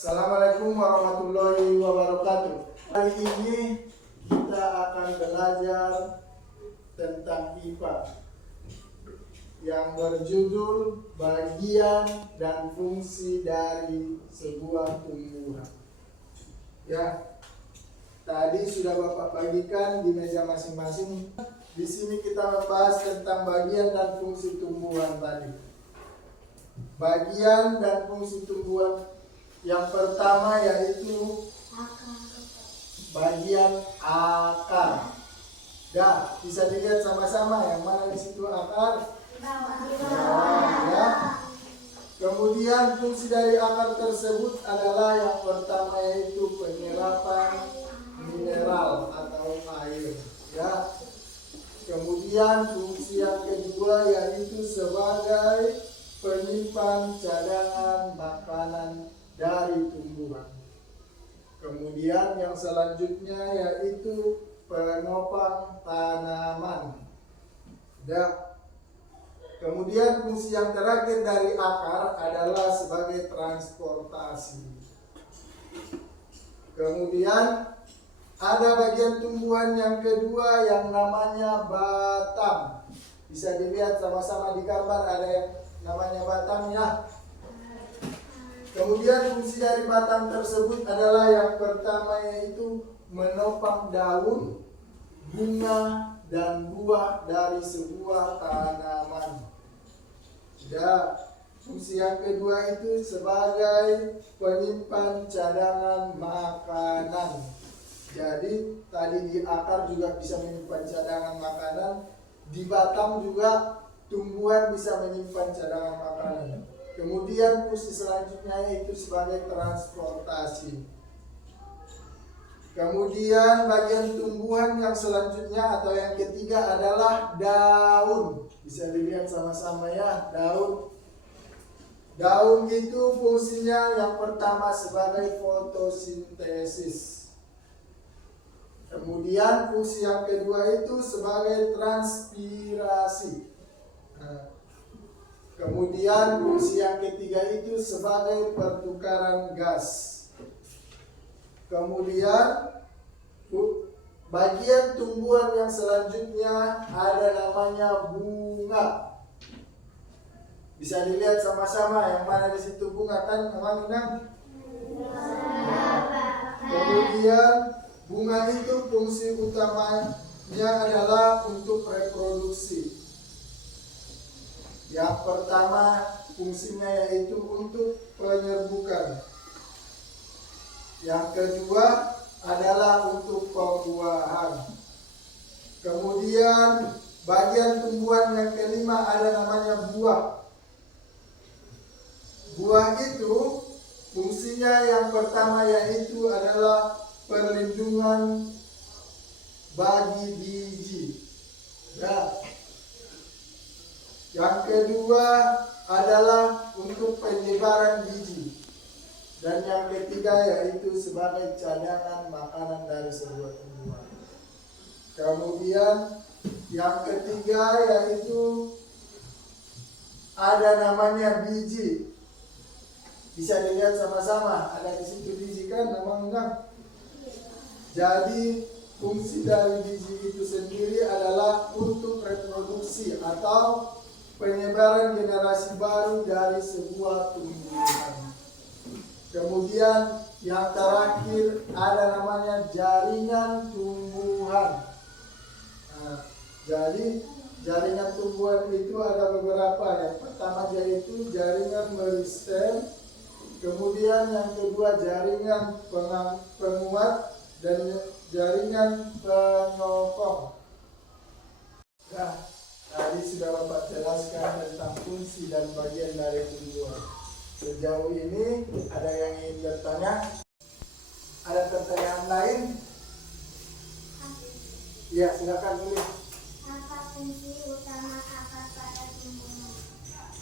Assalamualaikum warahmatullahi wabarakatuh. Hari ini kita akan belajar tentang IPA yang berjudul bagian dan fungsi dari sebuah tumbuhan. Ya, tadi sudah Bapak bagikan di meja masing-masing. Di sini kita membahas tentang bagian dan fungsi tumbuhan tadi. Bagian dan fungsi tumbuhan yang pertama yaitu bagian akar. Ya, bisa dilihat sama-sama yang mana di situ akar. Ya. Kemudian fungsi dari akar tersebut adalah yang pertama yaitu penyerapan mineral atau air. Ya. Kemudian fungsi yang kedua yaitu sebagai penyimpan cadangan makanan dari tumbuhan. Kemudian yang selanjutnya yaitu penopang tanaman. Ya. Kemudian fungsi yang terakhir dari akar adalah sebagai transportasi. Kemudian ada bagian tumbuhan yang kedua yang namanya batang. Bisa dilihat sama-sama di gambar, ada yang namanya batang ya. Kemudian fungsi dari batang tersebut adalah yang pertama yaitu menopang daun, bunga, dan buah dari sebuah tanaman. Ya, fungsi yang kedua itu sebagai penyimpan cadangan makanan. Jadi tadi di akar juga bisa menyimpan cadangan makanan, di batang juga tumbuhan bisa menyimpan cadangan makanan. Kemudian fungsi selanjutnya yaitu sebagai transportasi. Kemudian bagian tumbuhan yang selanjutnya atau yang ketiga adalah daun. Bisa dilihat sama-sama ya, daun. Daun itu fungsinya yang pertama sebagai fotosintesis. Kemudian fungsi yang kedua itu sebagai transpirasi. Kemudian fungsi yang ketiga itu sebagai pertukaran gas. Kemudian bagian tumbuhan yang selanjutnya ada namanya bunga. Bisa dilihat sama-sama yang mana di situ bunga kan, teman-teman. Kemudian bunga itu fungsi utamanya adalah untuk reproduksi. Yang pertama fungsinya yaitu untuk penyerbukan. Yang kedua adalah untuk pembuahan. Kemudian bagian tumbuhan yang kelima ada namanya buah. Buah itu fungsinya yang pertama yaitu adalah perlindungan bagi biji. Ya. Yang kedua adalah untuk penyebaran biji. Dan yang ketiga yaitu sebagai cadangan makanan dari sebuah tumbuhan. Kemudian yang ketiga yaitu ada namanya biji. Bisa dilihat sama-sama, ada di situ biji kan, namanya. Jadi fungsi dari biji itu sendiri adalah untuk reproduksi atau penyebaran generasi baru dari sebuah tumbuhan. Kemudian yang terakhir ada namanya jaringan tumbuhan. Jadi jaringan tumbuhan itu ada beberapa. Yang pertama yaitu jaringan meristem, kemudian yang kedua jaringan penguat, dan jaringan penyokong. Nah, tadi sudah Bapak jelaskan tentang fungsi dan bagian dari tumbuhan. Sejauh ini ada yang ingin bertanya? Ada pertanyaan lain? Ya, silakan tulis. Apa fungsi utama akar pada tumbuhan?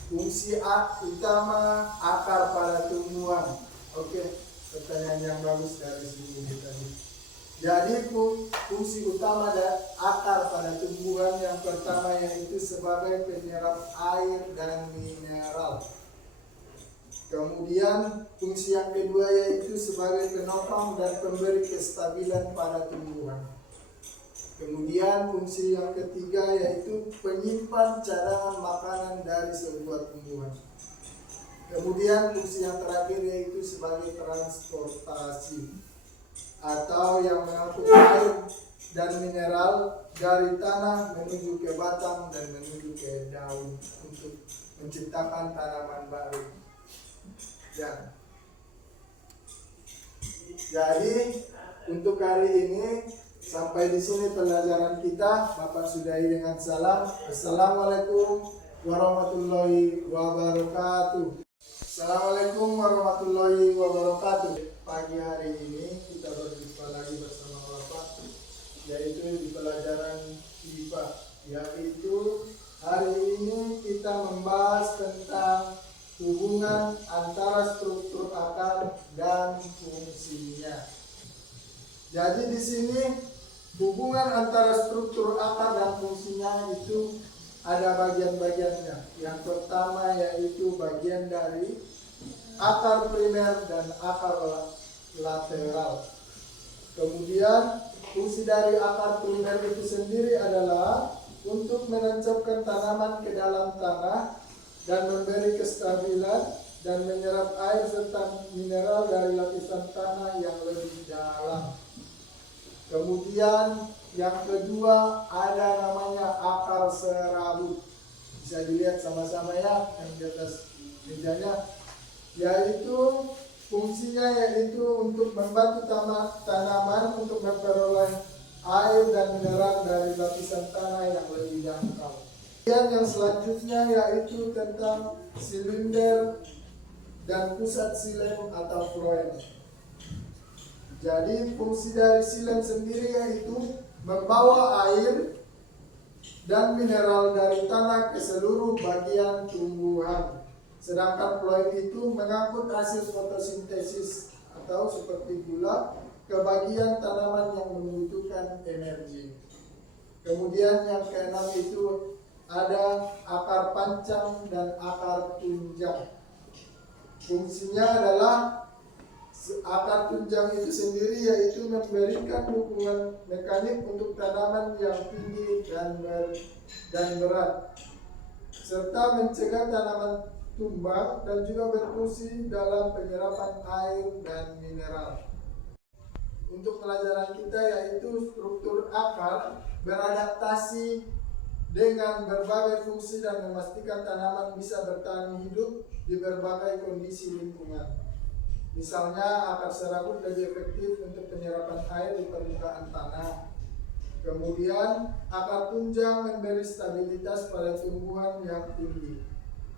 Fungsi utama akar pada tumbuhan. Oke, pertanyaan yang bagus dari sini tadi. Jadi fungsi utama dari akar pada tumbuhan yang pertama yaitu sebagai penyerap air dan mineral. Kemudian fungsi yang kedua yaitu sebagai penopang dan pemberi kestabilan pada tumbuhan. Kemudian fungsi yang ketiga yaitu penyimpan cadangan makanan dari sebuah tumbuhan. Kemudian fungsi yang terakhir yaitu sebagai transportasi atau yang mengangkut air dan mineral dari tanah menuju ke batang dan menuju ke daun untuk menciptakan tanaman baru. Ya. Jadi untuk hari ini sampai di sini pelajaran kita. Bapak sudahi dengan salam. Assalamualaikum warahmatullahi wabarakatuh. Assalamualaikum warahmatullahi wabarakatuh. Pagi hari ini kita berjumpa lagi bersama Bapak, yaitu di pelajaran IPA. Yaitu hari ini kita membahas tentang hubungan antara struktur akar dan fungsinya. Jadi di sini hubungan antara struktur akar dan fungsinya itu ada bagian-bagiannya. Yang pertama yaitu bagian dari akar primer dan akar lateral. Kemudian fungsi dari akar primer itu sendiri adalah untuk menancapkan tanaman ke dalam tanah dan memberi kestabilan dan menyerap air serta mineral dari lapisan tanah yang lebih dalam. Kemudian yang kedua ada namanya akar serabut. Bisa dilihat sama-sama ya yang di atas mejanya. Yaitu fungsinya yaitu untuk membantu tanaman untuk memperoleh air dan mineral dari lapisan tanah yang lebih dangkal. Kemudian yang selanjutnya yaitu tentang silinder dan pusat silem atau floem. Jadi fungsi dari silem sendiri yaitu membawa air dan mineral dari tanah ke seluruh bagian tumbuhan. Sedangkan floem itu mengangkut hasil fotosintesis atau seperti gula ke bagian tanaman yang membutuhkan energi. Kemudian yang keenam itu ada akar pancang dan akar tunjang. Fungsinya adalah akar tunjang itu sendiri yaitu memberikan dukungan mekanik untuk tanaman yang tinggi dan berat, serta mencegah tanaman tumbang dan juga berfungsi dalam penyerapan air dan mineral. Untuk pelajaran kita yaitu struktur akar beradaptasi dengan berbagai fungsi dan memastikan tanaman bisa bertahan hidup di berbagai kondisi lingkungan. Misalnya akar serabut lebih efektif untuk penyerapan air di permukaan tanah. Kemudian akar tunjang memberi stabilitas pada tumbuhan yang tinggi.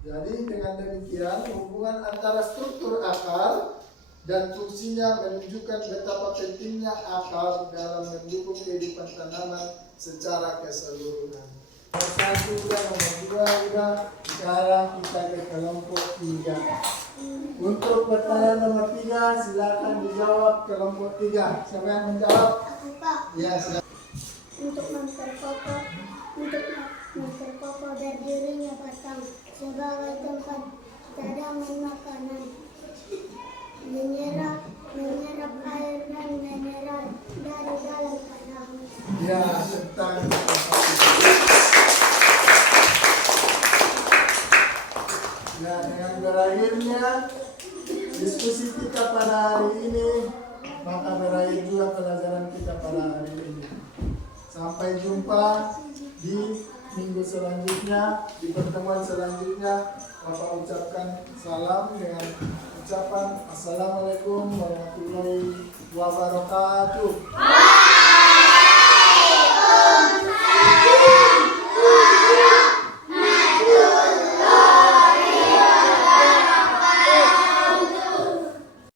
Jadi dengan demikian hubungan antara struktur akar dan fungsinya menunjukkan betapa pentingnya akar dalam mendukung kehidupan tanaman secara keseluruhan. Nomor 1 udah, nomor 2 udah, sekarang kita ke kelompok 3. Untuk pertanyaan nomor 3 silakan dijawab kelompok 3. Siapa yang menjawab? Aku, Pak. Ya, silakan. Untuk memperkokoh berdirinya batang sebagai tempat cadangan makanan, menyerap air dan mineral dari dalam tanah. Ya, tentang ya, dengan berakhirnya diskusi kita pada hari ini, maka berakhir juga pelajaran kita pada hari ini. Sampai jumpa di minggu selanjutnya, di pertemuan selanjutnya. Bapak ucapkan salam dengan ucapan Assalamualaikum warahmatullahi wabarakatuh.